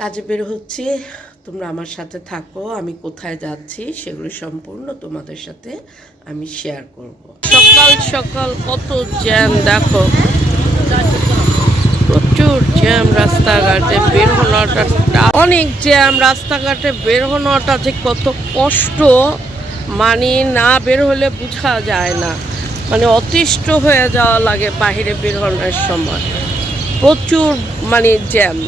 কাজে বের হচ্ছি, তোমরা আমার সাথে থাকো। আমি কোথায় যাচ্ছি সেগুলো সম্পূর্ণ তোমাদের সাথে আমি শেয়ার করব। সকাল সকাল কত জ্যাম দেখো, প্রচুর জ্যাম রাস্তাঘাটে বের হওয়াটা, অনেক জ্যাম রাস্তাঘাটে বের হওয়াটা যে কত কষ্ট, মানে না বের হলে বোঝা যায় না। মানে অতিষ্ঠ হয়ে যাওয়া লাগে বাইরে বের হওয়ার সময়, প্রচুর মানে জ্যাম,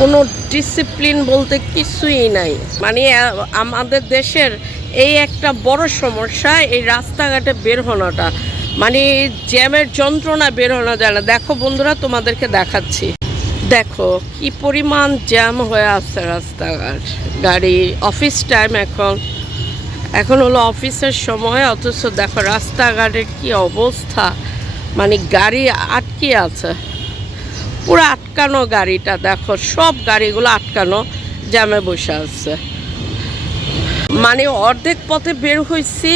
কোনো ডিসিপ্লিন বলতে কিছুই নাই। মানে আমাদের দেশের এই একটা বড় সমস্যা, এই রাস্তাঘাটে বের হওয়াটা, মানে জ্যামের যন্ত্রণা বের হওয়া যায় না। দেখো বন্ধুরা, তোমাদেরকে দেখাচ্ছি, দেখো কি পরিমাণ জ্যাম হয়ে আসছে রাস্তাঘাট। গাড়ি অফিস টাইম, এখন হলো অফিসের সময়, অথচ দেখো রাস্তাঘাটের কি অবস্থা, মানে গাড়ি আটকে আছে, পুরো আটকানো গাড়িটা দেখো, সব গাড়িগুলো আটকানো, জ্যামে বসে আছে। মানে অর্ধেক পথে বের হয়েছি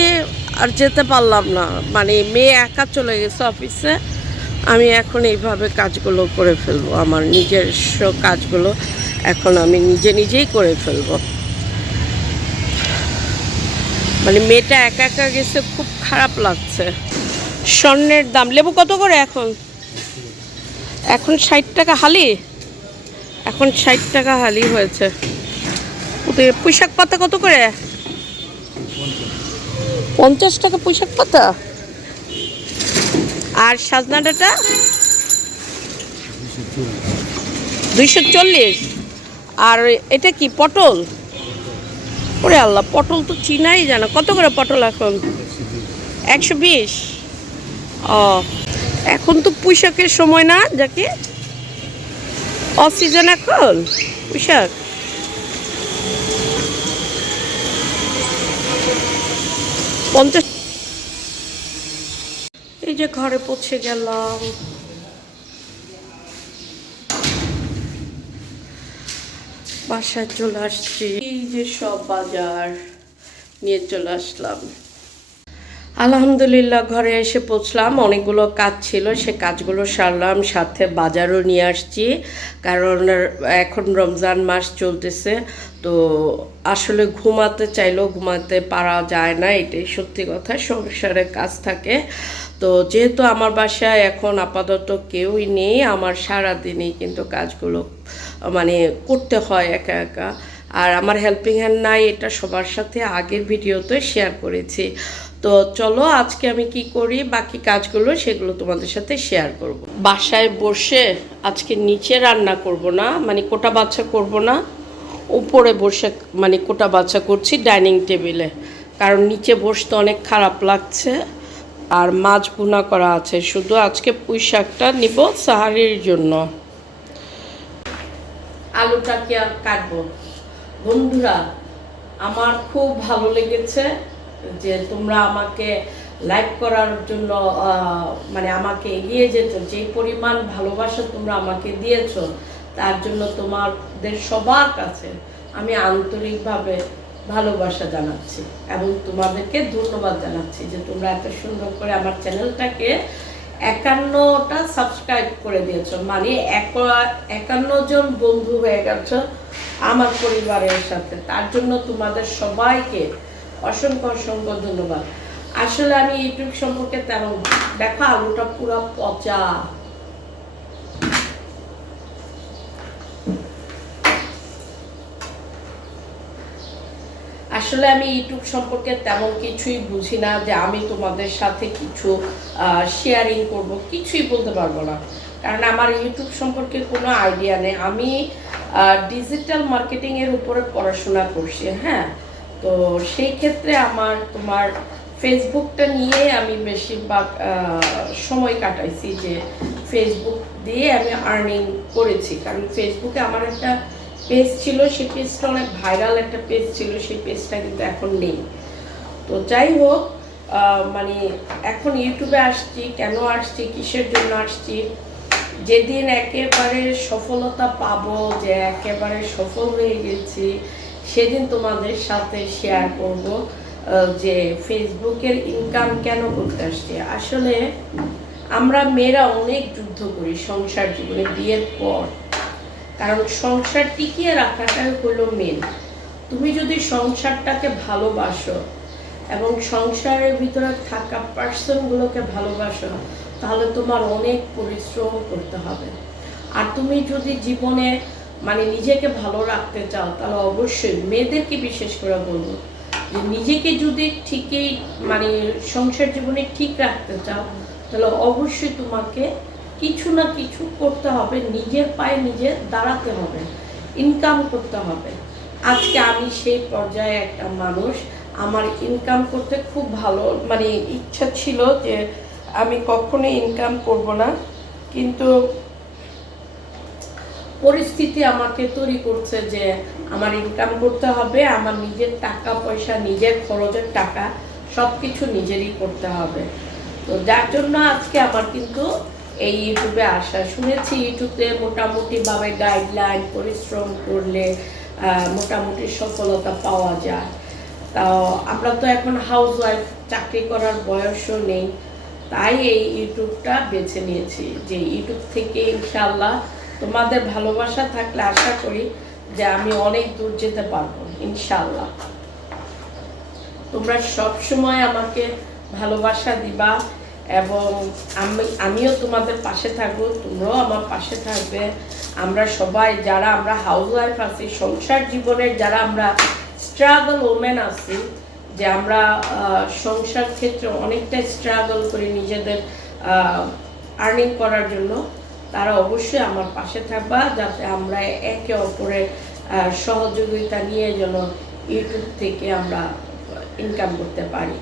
আর যেতে পারলাম না, মানে মেয়ে একা চলে গেছে অফিসে। আমি এখন এইভাবে কাজগুলো করে ফেলবো, আমার নিজস্ব কাজগুলো এখন আমি নিজেই করে ফেলবো। মানে মেয়েটা একা একা গেছে, খুব খারাপ লাগছে। স্বর্ণের দাম, লেবু কত করে এখন? এখন 60 টাকা হালি, এখন 60 টাকা হালি হয়েছে। ওদের পুঁইশাক পাতা কত করে? 50 টাকা পুঁইশাক পাতা। আর সাজনা ডাঁটা 240। আর এটা কি পটল? ওরে আল্লাহ, পটল তো চিনাই জানা। কত করে পটল এখন? 120। ও, এখন তো পুঁইশাকের সময় না, যাকে অসিজন এখন পুঁইশাক। এই যে ঘরে পৌঁছে গেলাম, বাসায় চলে আসছি। এই যে সব বাজার নিয়ে চলে আসলাম। আলহামদুলিল্লাহ ঘরে এসে পৌঁছলাম, অনেকগুলো কাজ ছিল, সে কাজগুলো সারলাম, সাথে বাজারও নিয়ে আসছি। কারণ এখন রমজান মাস চলতেছে, তো আসলে ঘুমাতে চাইলেও ঘুমাতে পারা যায় না, এটাই সত্যি কথা, সংসারে কাজ থাকে। তো যেহেতু আমার বাসায় এখন আপাতত কেউই নেই, আমার সারাদিনই কিন্তু কাজগুলো মানে করতে হয় একা একা। আর আমার হেল্পিং হ্যান্ড নাই, এটা সবার সাথে আগের ভিডিওতে শেয়ার করেছি। তো চলো আজকে আমি কি করি, বাকি কাজগুলো সেগুলো তোমাদের সাথে শেয়ার করব। বাসায় বসে আজকে নিচে রান্না করব না, মানে কোটা বাচ্চা করব না, উপরে বসে মানে কোটা বাচ্চা করছি ডাইনিং টেবিলে, কারণ নিচে বসতে অনেক খারাপ লাগছে। আর মাছ ভুনা করা আছে, শুধু আজকে পুঁই শাকটা নিব সাহারির জন্য। আলুটাকে আর কাটবো। বন্ধুরা, আমার খুব ভালো লেগেছে যে তোমরা আমাকে লাইক করার জন্য মানে আমাকে এগিয়ে যেত, যে পরিমাণ ভালোবাসা তোমরা আমাকে দিয়েছো, তার জন্য তোমাদের সবার কাছে আমি আন্তরিকভাবে ভালোবাসা জানাচ্ছি এবং তোমাদেরকে ধন্যবাদ জানাচ্ছি যে তোমরা এত সুন্দর করে আমার চ্যানেলটাকে 51টা সাবস্ক্রাইব করে দিয়েছো, মানে 51 জন বন্ধু হয়ে গেছো আমার পরিবারের সাথে। তার জন্য তোমাদের সবাইকে অসংখ্য অসংখ্য ধন্যবাদ। আসলে আমি ইউটিউব সম্পর্কে তেমন, দেখো আলুটা পুরো পচা, আসলে আমি ইউটিউব সম্পর্কে তেমন কিছুই বুঝি না যে আমি তোমাদের সাথে কিছু শেয়ারিং করব, কিছুই বলতে পারবো না, কারণ আমার ইউটিউব সম্পর্কে কোনো আইডিয়া নেই। আমি ডিজিটাল মার্কেটিংয়ের উপরে পড়াশোনা করছি, হ্যাঁ, তো সেই ক্ষেত্রে তোমার ফেসবুকটা নিয়ে আমি বেশিরভাগ সময় কাটাইছি, যে ফেসবুক দিয়ে আমি আর্নিং করেছি। কারণ ফেসবুকে আমার একটা পেজ ছিল, সেই পেজটা অনেক ভাইরাল একটা পেজ ছিল, সেই পেজটা কিন্তু এখন নেই। তো যাই হোক, মানে এখন ইউটিউবে আসছি, কেন আসছি, কিসের জন্য আসছি, যেদিন একেবারে সফলতা পাবো, যে একেবারে সফল হয়ে গেছি, সেদিন তোমাদের সাথে শেয়ার করব যে ফেসবুকের ইনকাম কেন করতে আসছি। আসলে আমরা মেয়েরা অনেক যুদ্ধ করি সংসার জীবনে, বিয়ের পর কারণ সংসার টিকিয়ে রাখাটাই হলো মেন। তুমি যদি সংসারটাকে ভালোবাসো এবং সংসারের ভিতরে থাকা পার্সনগুলোকে ভালোবাসো, তাহলে তোমার অনেক পরিশ্রম করতে হবে। আর তুমি যদি জীবনে মানে নিজেকে ভালো রাখতে চাও, তাহলে অবশ্যই মেয়েদেরকে বিশেষ করে বলবো যে নিজেকে যদি ঠিকই মানে সংসার জীবনে ঠিক রাখতে চাও, তাহলে অবশ্যই তোমাকে কিছু না কিছু করতে হবে, নিজের পায়ে নিজে দাঁড়াতে হবে, ইনকাম করতে হবে। আজকে আমি সেই পর্যায়ে একটা মানুষ, আমার ইনকাম করতে খুব ভালো মানে ইচ্ছা ছিল যে আমি কখনোই ইনকাম করব না, কিন্তু পরিস্থিতি আমাকে তৈরি করছে যে আমার ইনকাম করতে হবে, আমার নিজের টাকা পয়সা, নিজের খরচের টাকা সব কিছু নিজেরই করতে হবে। তো যার জন্য আজকে আমার কিন্তু এই ইউটিউবে আসা। শুনেছি ইউটিউবে মোটামুটিভাবে গাইডলাইন পরিশ্রম করলে মোটামুটি সফলতা পাওয়া যায়। তাও আমরা তো এখন হাউস ওয়াইফ, চাকরি করার বয়সও নেই, তাই এই ইউটিউবটা বেছে নিয়েছি যে ইউটিউব থেকে ইনশাআল্লাহ তোমাদের ভালোবাসা থাকলে আশা করি যে আমি অনেক দূর যেতে পারবো ইনশাআল্লাহ। তোমরা সব সময় আমাকে ভালোবাসা দিবা এবং আমিও তোমাদের পাশে থাকবো, তোমরাও আমার পাশে থাকবে। আমরা সবাই যারা আমরা হাউস ওয়াইফ আছি, সংসার জীবনের যারা আমরা স্ট্রাগল ওমেন আছি, যে আমরা সংসার ক্ষেত্রে অনেকটা স্ট্রাগল করি নিজেদের আর্নিং করার জন্য, তারা অবশ্যই আমার পাশে থাকবা, যাতে আমরা একে অপরের সহযোগিতা নিয়ে যেন ইউটিউব থেকে আমরা ইনকাম করতে পারি।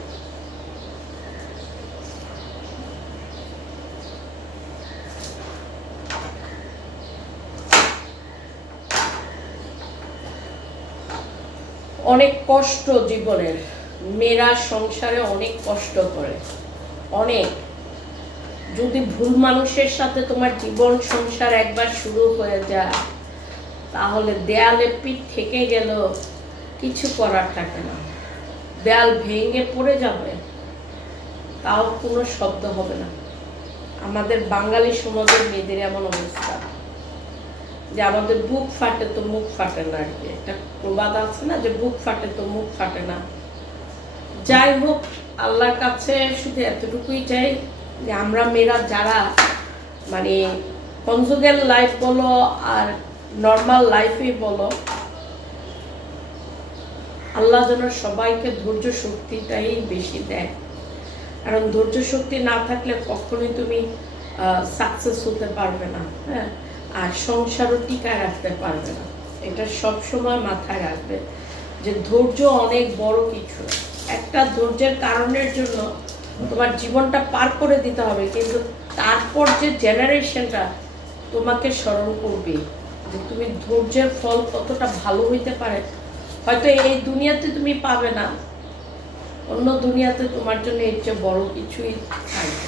অনেক কষ্ট জীবনের, মেয়েরা সংসারে অনেক কষ্ট করে, অনেক। যদি ভুল মানুষের সাথে তোমার জীবন সংসার একবার শুরু হয়ে যায়, তাহলে দেয়ালে পিঠ থেকে গেল, কিছু করার থাকে না। দেয়াল ভেঙে পড়ে যাবে, তাও কোনো শব্দ হবে না। আমাদের বাঙালি সমাজের মেয়েদের এমন অবস্থা যে আমাদের বুক ফাটে তো মুখ ফাটে না, আর কি একটা প্রবাদ আছে না যে বুক ফাটে তো মুখ ফাটে না। যাই হোক, আল্লাহর কাছে শুধু এতটুকুই চাই যে আমরা মেয়েরা যারা মানে কনজুগাল লাইফ বলো আর নর্মাল লাইফে বলো, আল্লাহ যেন সবাইকে ধৈর্য শক্তিটাই বেশি দেয়। কারণ ধৈর্য শক্তি না থাকলে কখনোই তুমি সাকসেস হতে পারবে না, হ্যাঁ, আর সংসারও টিকায় রাখতে পারবে না। এটা সব সময় মাথায় রাখবে যে ধৈর্য অনেক বড় কিছু। একটা ধৈর্যের কারণের জন্য তোমার জীবনটা পার করে দিতে হবে, কিন্তু তারপর যে জেনারেশনটা তোমাকে স্মরণ করবে যে তুমি ধৈর্যের ফল কতটা ভালো হইতে পারে। হয়তো এই দুনিয়াতে তুমি পাবে না, অন্য দুনিয়াতে তোমার জন্য এর চেয়ে বড় কিছুই থাকবে।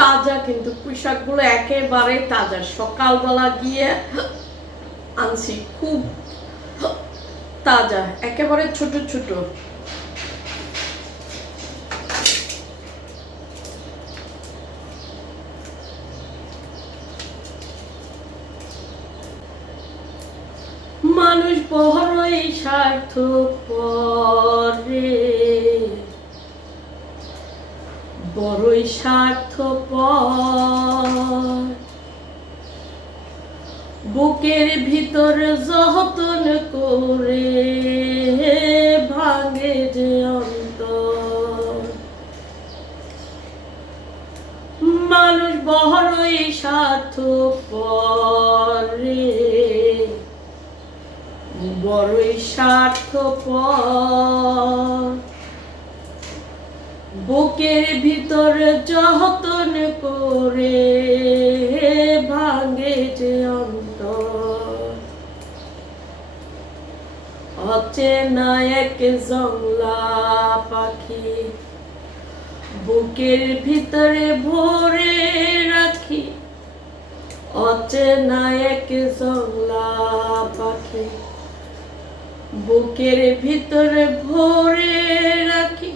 তাজা, কিন্তু পোশাকগুলো একেবারে তাজা, সকালবেলা গিয়ে আনছি, খুব তাজা, একেবারে ছোট ছোট। মানুষ বড়ই স্বার্থপর রে, বড়ই স্বার্থপর, বুকের ভিতর যতন করে ভাঙে যে অন্তর। মানুষ বড়ই স্বার্থপর রে, বড়ই স্বার্থপর, বুকের ভিতর যতন করে ভাঙে যে অন্তর, অচেনা এক জংলা পাখি বুকের ভিতরে ভরে রাখি, অচেনা এক জংলা পাখি বুকের ভিতরে ভরে রাখি,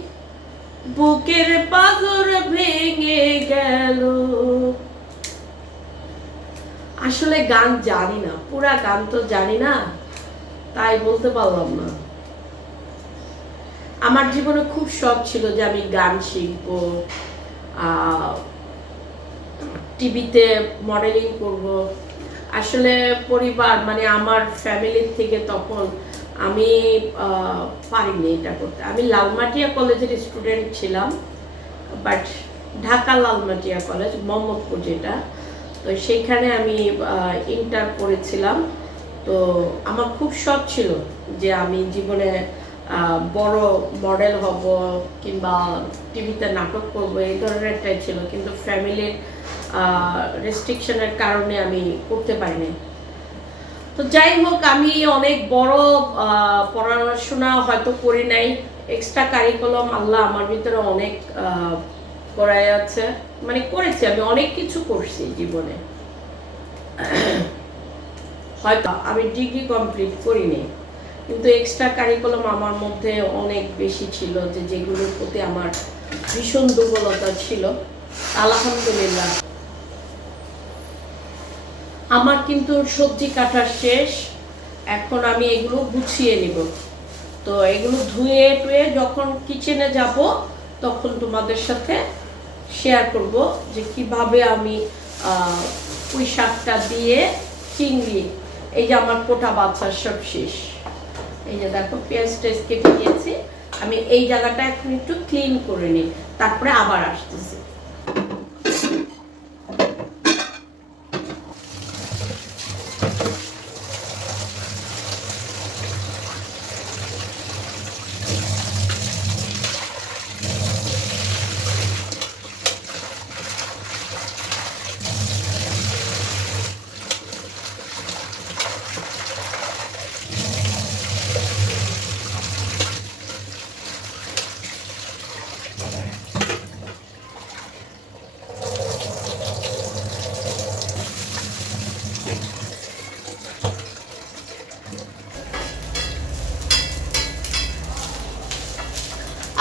বুকের পাথর ভেঙে গেল। আসলে গান জানি না, পুরা গান তো জানি না, তাই বলতে পারলাম না। আমার জীবনে খুব শখ ছিল যে আমি গান শিখবো, টিভিতে মডেলিং করব। আসলে পরিবার মানে আমার ফ্যামিলির থেকে তখন আমি পারিনি এটা করতে। আমি লালমাটিয়া কলেজের স্টুডেন্ট ছিলাম, বাট ঢাকা লালমাটিয়া কলেজ মোহাম্মদপুর যেটা, তো সেইখানে আমি ইন্টার করেছিলাম। তো আমার খুব শখ ছিল যে আমি জীবনে বড় মডেল হব কিংবা টিভিতে নাটক করব, এই ধরনের একটাই ছিল, কিন্তু ফ্যামিলির রেস্ট্রিকশনের কারণে আমি করতে পারিনি। তো যাই হোক, আমি অনেক বড় পড়াশোনা হয়তো করি নাই, এক্সট্রা কারিকুলাম আল্লাহ আমার ভিতরে অনেক করাই আছে, মানে করেছি, আমি অনেক কিছু করছি জীবনে। হয়তো আমি ডিগ্রি কমপ্লিট করিনি, কিন্তু এক্সট্রা কারিকুলাম আমার মধ্যে অনেক বেশি ছিল, যে যেগুলোর প্রতি আমার ভীষণ দুর্বলতা ছিল। আলহামদুলিল্লাহ আমার কিন্তু সবজি কাটা শেষ, এখন আমি এগুলো গুছিয়ে নিব। তো এগুলো ধুয়ে টুয়ে যখন কিচেনে যাব তখন তোমাদের সাথে শেয়ার করব যে কিভাবে আমি পুঁই শাকটা দিয়ে চিংড়ি, এই যে আমার কোটা বাছা সব শেষ, এই যে দেখো পেঁয়াজ টেজ কেটে নিয়েছি, আমি এই জায়গাটা এখন একটু ক্লিন করে নিই, তারপরে আবার আসতেছি।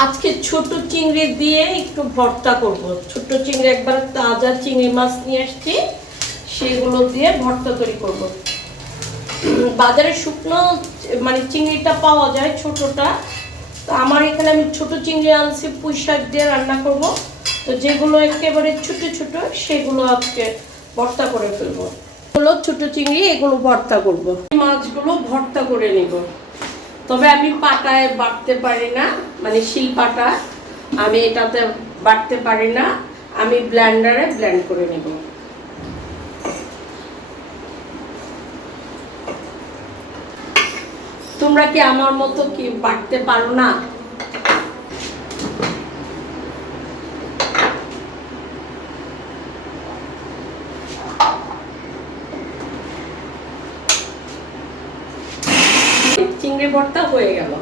আজকে ছোট চিংড়ি দিয়ে একটু ভর্তা করব। ছোট চিংড়ি একবার তাজা চিংড়ি মাছ নিয়ে আসছি, সেগুলো দিয়ে ভর্তা তৈরি করব। বাজারে শুকনো মানে চিংড়িটা পাওয়া যায় ছোটটা, তো আমার এখানে আমি ছোট চিংড়ি আনছি, পুঁই শাক দিয়ে রান্না করব। তো যেগুলো একেবারে ছোট ছোট সেগুলো আজকে ভর্তা করে ফেলবো। এগুলো ছোট চিংড়ি, এগুলো ভর্তা করব। মাছগুলো ভর্তা করে নিব। তবে আমি পাটায় বাটতে পারি না, মানে শিল পাটা, আমি এটাতে বাটতে পারি না, আমি ব্লেন্ডারে ব্লেন্ড করে নেব। তোমরা কি আমার মতো কি বাটতে পারো না? চিংড়ি ভর্তা হয়ে গেল।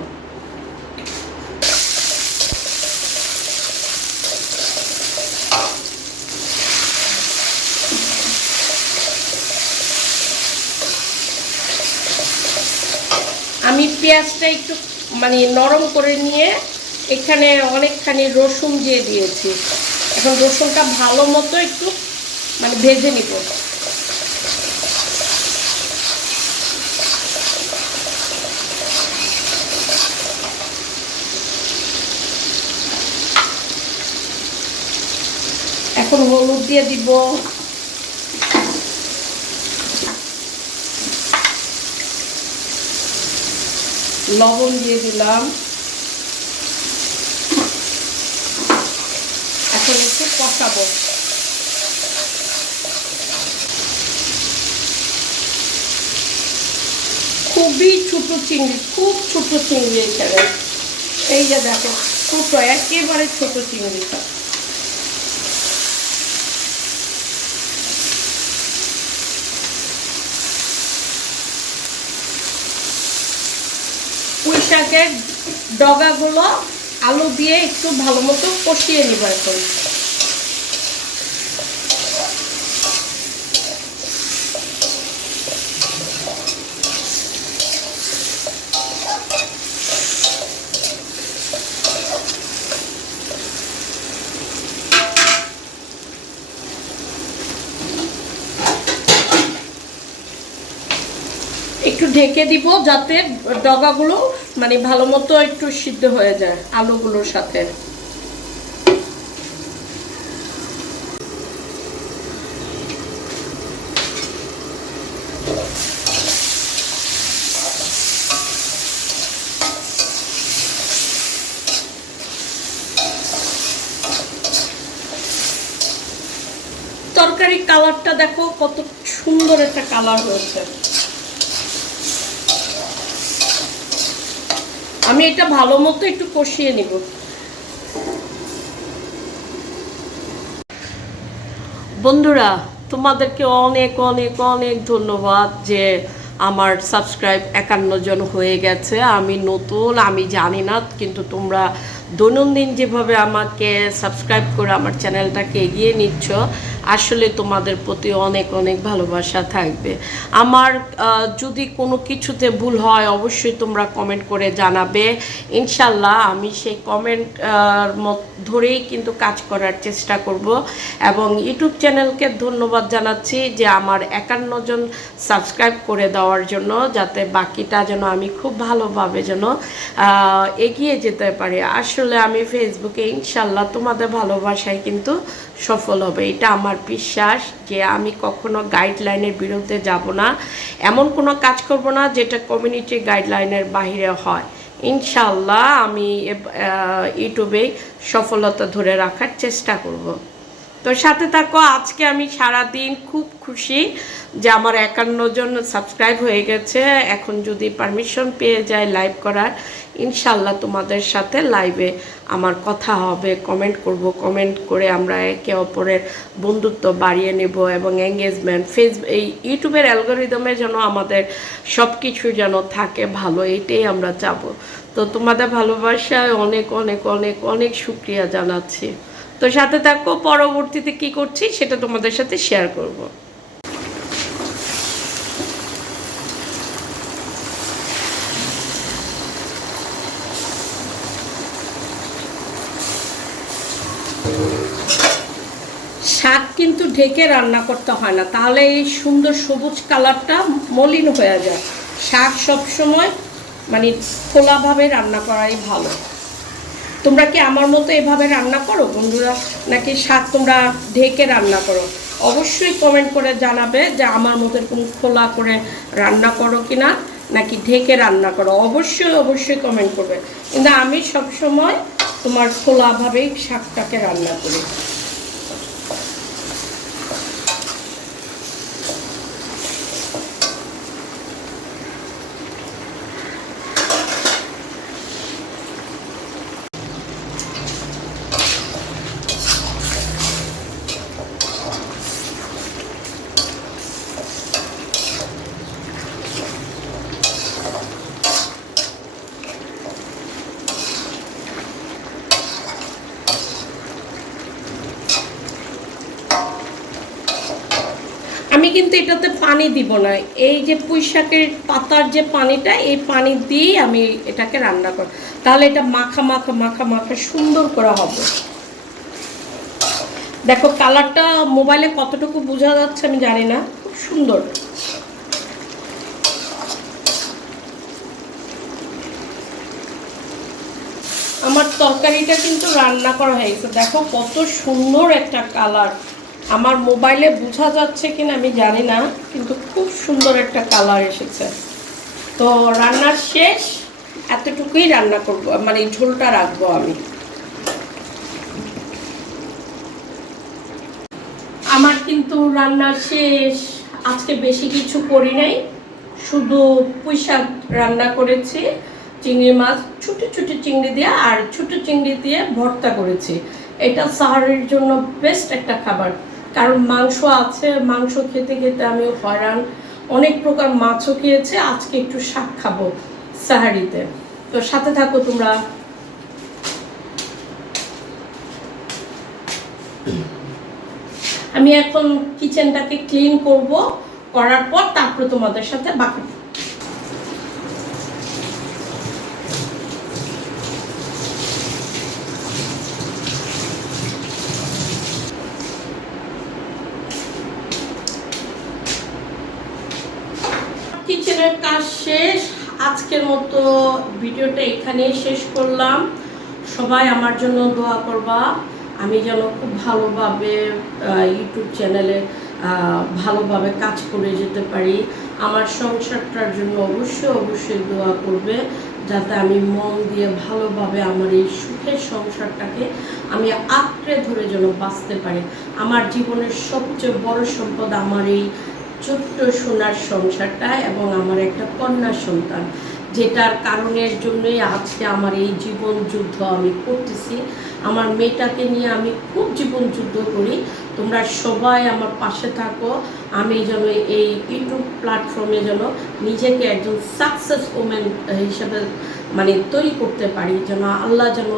আমি পেঁয়াজটা একটু মানে নরম করে নিয়ে এখানে অনেকখানি রসুন দিয়ে দিয়েছি। এখন রসুনটা ভালো মতো একটু মানে ভেজে নিব। এখন হলুদ দিয়ে দিব, লবণ দিয়ে দিলাম, এখন একটু কষাবো। খুবই ছোট চিংড়ি, খুব ছোট চিংড়ি এখানে, এই যে দেখো ছোট, একেবারে ছোট চিংড়ি। পুঁই শাকের ডগাগুলো আলু দিয়ে একটু ভালো মতো কষিয়ে নিব এখন। একটু ঢেকে দিব যাতে ডগাগুলো মানে ভালো মতো একটু সিদ্ধ হয়ে যায় আলুগুলোর সাথে। তরকারির কালারটা দেখো কত সুন্দর একটা কালার হয়েছে। আমি এটা ভালো মতো একটু কষিয়ে নিব। বন্ধুরা, তোমাদেরকে অনেক অনেক অনেক ধন্যবাদ যে আমার সাবস্ক্রাইব 51 জন হয়ে গেছে। আমি নতুন, আমি জানি না, কিন্তু তোমরা দৈনন্দিন যেভাবে আমাকে সাবস্ক্রাইব করে আমার চ্যানেলটাকে এগিয়ে নিচ্ছ, আসলে তোমাদের প্রতি অনেক অনেক ভালোবাসা থাকবে। আমার যদি কোনো কিছুতে ভুল হয় অবশ্যই তোমরা কমেন্ট করে জানাবে। ইনশাল্লাহ আমি সেই কমেন্ট ধরেই কিন্তু কাজ করার চেষ্টা করব। এবং ইউটিউব চ্যানেলকে ধন্যবাদ জানাচ্ছি যে আমার 51 জন সাবস্ক্রাইব করে দেওয়ার জন্য, যাতে বাকিটা যেন আমি খুব ভালোভাবে যেন এগিয়ে যেতে পারি। আসলে আমি ফেসবুকে ইনশাল্লাহ তোমাদের ভালোবাসায় কিন্তু সফল হবে, এটা আমার বিশ্বাস। যে আমি কখনো গাইডলাইনের বিরুদ্ধে যাব না, এমন কোনো কাজ করব না যেটা কমিউনিটি গাইডলাইনের বাইরে হয়। ইনশাল্লাহ আমি ইউটিউবে সফলতা ধরে রাখার চেষ্টা করব। তো সাথে থাকো। আজকে আমি সারাদিন খুব খুশি যে আমার 51 জন সাবস্ক্রাইব হয়ে গেছে। এখন যদি পারমিশন পেয়ে যায় লাইভ করার, ইনশাল্লাহ তোমাদের সাথে লাইভে আমার কথা হবে, কমেন্ট করব, কমেন্ট করে আমরা একে অপরের বন্ধুত্ব বাড়িয়ে নেব এবং এঙ্গেজমেন্ট এই ইউটিউবের অ্যালগোরিদমে যেন আমাদের সব কিছু যেন থাকে ভালো, এইটাই আমরা চাবো। তো তোমাদের ভালোবাসায় অনেক অনেক অনেক অনেক শুকরিয়া জানাচ্ছি। তো সাথে থাকো, পরবর্তীতে কি করছি সেটা তোমাদের সাথে শেয়ার করব। শাক কিন্তু ঢেকে রান্না করতে হয় না, তাহলে এই সুন্দর সবুজ কালারটা মলিন হয়ে যায়। শাক সবসময় মানে খোলাভাবে রান্না করাই ভালো। তোমরা কি আমার মতো এভাবে রান্না করো বন্ধুরা, নাকি শাক তোমরা ঢেকে রান্না করো? অবশ্যই কমেন্ট করে জানাবে যে আমার মতো এরকম খোলা করে রান্না করো কিনা, নাকি ঢেকে রান্না করো। অবশ্যই অবশ্যই কমেন্ট করবে। কিন্তু আমি সবসময় তোমার খোলাভাবেই শাকটাকে রান্না করি। আমি কিন্তু এটাতে পানি দিব না, এই যে পুঁই শাকের পাতার যে পানিটা, এই পানি দিয়ে আমি এটাকে রান্না করব, তাহলে এটা মাখা মাখা মাখা মাখা সুন্দর করে হবে। দেখো কালারটা মোবাইলে কতটুকু বোঝা যাচ্ছে আমি জানি না, খুব সুন্দর। আমার তরকারিটা কিন্তু রান্না করা হয়ে গেছে, দেখো কত সুন্দর একটা কালার। আমার মোবাইলে বোঝা যাচ্ছে কিনা আমি জানি না, কিন্তু খুব সুন্দর একটা কালার এসেছে। তো রান্নার শেষ, এতটুকুই রান্না করব, মানে ঝোলটা রাখবো আমি। আমার কিন্তু রান্নার শেষ, আজকে বেশি কিছু করি নাই, শুধু পুঁই শাক রান্না করেছি চিংড়ি মাছ ছোটো ছোটো চিংড়ি দিয়ে আর ছোটো চিংড়ি দিয়ে ভর্তা করেছি। এটা সাহারের জন্য বেস্ট একটা খাবার, কারণ মাংস আছে, মাংস খেতে খেতে আমি হয়রান, অনেক প্রকার মাছও খেয়েছি, আজকে একটু শাক খাবো সাহারিতে। তো সাথে থাকো তোমরা। আমি এখন কিচেনটাকে ক্লিন করব, করার পর তারপর তোমাদের সাথে বাকি। কিচেনের কাজ শেষ, আজকের মতো ভিডিওটা এখানেই শেষ করলাম। সবাই আমার জন্য দোয়া করবা, আমি যেন খুব ভালোভাবে ইউটিউব চ্যানেলে ভালোভাবে কাজ করে যেতে পারি। আমার সংসারটার জন্য অবশ্যই অবশ্যই দোয়া করবে, যাতে আমি মন দিয়ে ভালোভাবে আমার এই সুখের সংসারটাকে আমি আঁকড়ে ধরে যেন বাঁচতে পারি। আমার জীবনের সবচেয়ে বড় সম্পদ আমার এই ছোট্ট সোনার সংসারটা এবং আমার একটা কন্যা সন্তান, যেটার কারণের জন্যই আজকে আমার এই জীবন যুদ্ধ আমি করতেছি। আমার মেয়েটাকে নিয়ে আমি খুব জীবন যুদ্ধ করি। তোমরা সবাই আমার পাশে থাকো, আমি যেন এই ইউটিউব প্ল্যাটফর্মে যেন নিজেকে একজন সাকসেস ওমেন হিসেবে তৈরি করতে পারি, যেন আল্লাহ যেন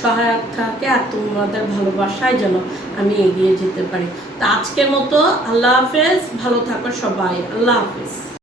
সহায়ক থাকে আর তোমাদের ভালোবাসায় যেন আমি এগিয়ে যেতে পারি। তা আজকের মতো আল্লাহ হাফেজ, ভালো থাকো সবাই, আল্লাহ হাফেজ।